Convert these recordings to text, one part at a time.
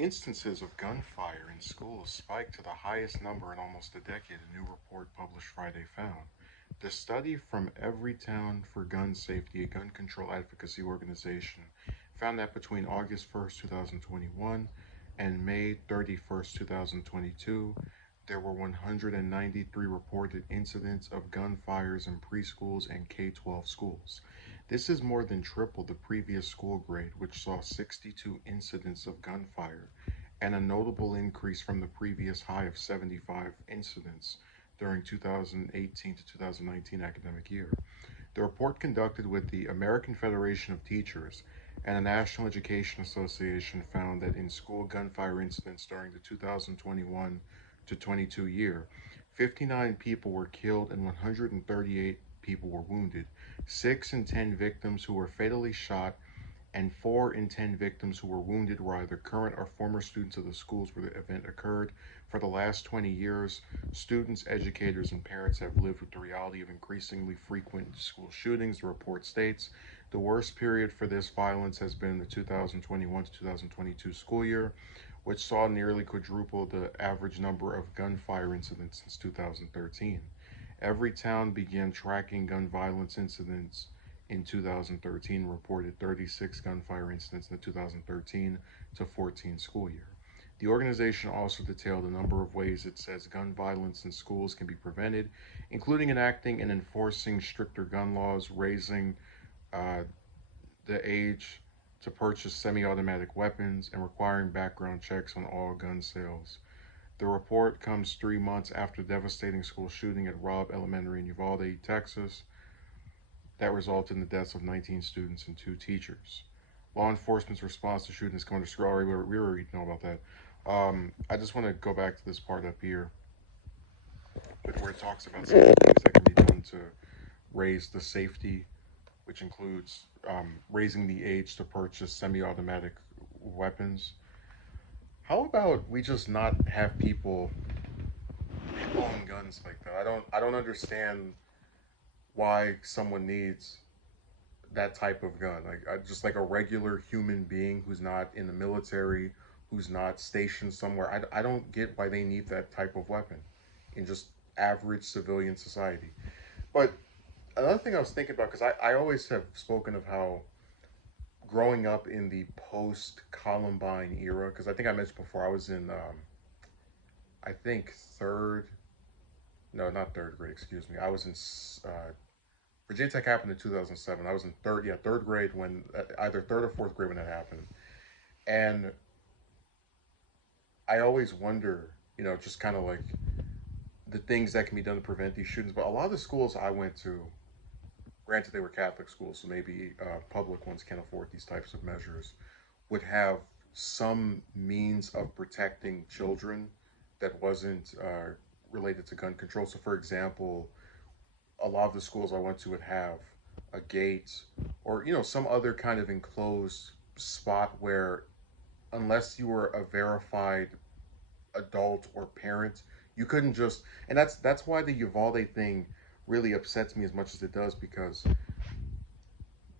Instances of gunfire in schools spiked to the highest number in almost a decade, a new report published Friday found. The study from Everytown for Gun Safety, a gun control advocacy organization, found that between August 1st, 2021 and May 31st, 2022, there were 193 reported incidents of gunfires in preschools and K 12 schools. This is more than triple the previous school grade, which saw 62 incidents of gunfire, and a notable increase from the previous high of 75 incidents during 2018 to 2019 academic year. The report conducted with the American Federation of Teachers and the National Education Association found that in school gunfire incidents during the 2021 to 22 year, 59 people were killed and 138 people were wounded. 6 in 10 victims who were fatally shot and 4 in 10 victims who were wounded were either current or former students of the schools where the event occurred. For the last 20 years, students, educators, and parents have lived with the reality of increasingly frequent school shootings, the report states. The worst period for this violence has been the 2021 to 2022 school year, which saw nearly quadruple the average number of gunfire incidents since 2013. Everytown began tracking gun violence incidents in 2013, reported 36 gunfire incidents in the 2013 to 14 school year. The organization also detailed a number of ways it says gun violence in schools can be prevented, including enacting and enforcing stricter gun laws, raising uh, the age to purchase semi automatic weapons, and requiring background checks on all gun sales. The report comes 3 months after the devastating school shooting at Robb Elementary in Uvalde, Texas, that resulted in the deaths of 19 students and 2 teachers. Law enforcement's response to shootings coming to school, we already know about that. I just want to go back to this part up here where it talks about some of the things that can be done to raise the safety, which includes raising the age to purchase semi automatic weapons. How about we just not have people own guns like that? I don't understand why someone needs that type of gun. Like just like a regular human being who's not in the military, who's not stationed somewhere. I don't get why they need that type of weapon in just average civilian society. But another thing I was thinking about, because I always have spoken of how growing up in the post Columbine era, because I think I mentioned before I was in, I think third, no, not third grade, excuse me. I was in Virginia Tech happened in 2007. I was in third grade when either third or fourth grade when that happened. And I always wonder, just kind of like the things that can be done to prevent these shootings. But a lot of the schools I went to, granted they were Catholic schools, so maybe public ones can't afford these types of measures, would have some means of protecting children that wasn't related to gun control. So, for example, a lot of the schools I went to would have a gate or some other kind of enclosed spot where unless you were a verified adult or parent, you couldn't just. And that's why the Uvalde thing really upsets me as much as it does, because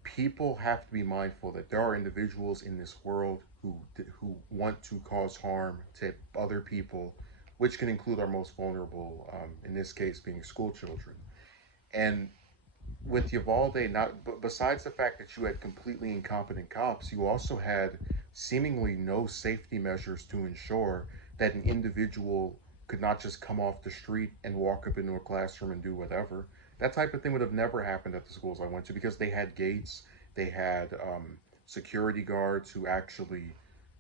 people have to be mindful that there are individuals in this world who want to cause harm to other people, which can include our most vulnerable, in this case being school children. And with Uvalde, not besides the fact that you had completely incompetent cops, you also had seemingly no safety measures to ensure that an individual could not just come off the street and walk up into a classroom and do whatever. That type of thing would have never happened at the schools I went to because they had gates, they had security guards who actually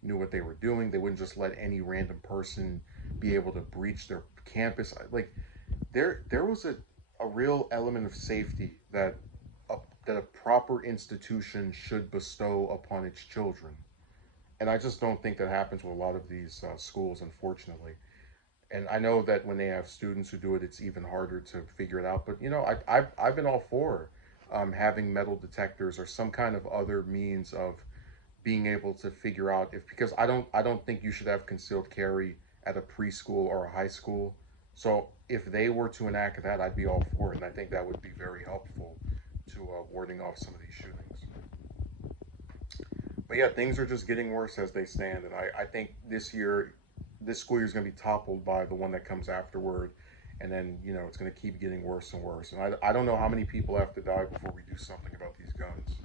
knew what they were doing. They wouldn't just let any random person be able to breach their campus. Like there was a real element of safety a, that a proper institution should bestow upon its children. And I just don't think that happens with a lot of these schools, unfortunately. And I know that when they have students who do it, it's even harder to figure it out. But I've been all for having metal detectors or some kind of other means of being able to figure out if, because I don't think you should have concealed carry at a preschool or a high school. So if they were to enact that, I'd be all for it, and I think that would be very helpful to warding off some of these shootings. But yeah, things are just getting worse as they stand, and I think this school year is going to be toppled by the one that comes afterward, and then it's going to keep getting worse and worse. And I don't know how many people have to die before we do something about these guns.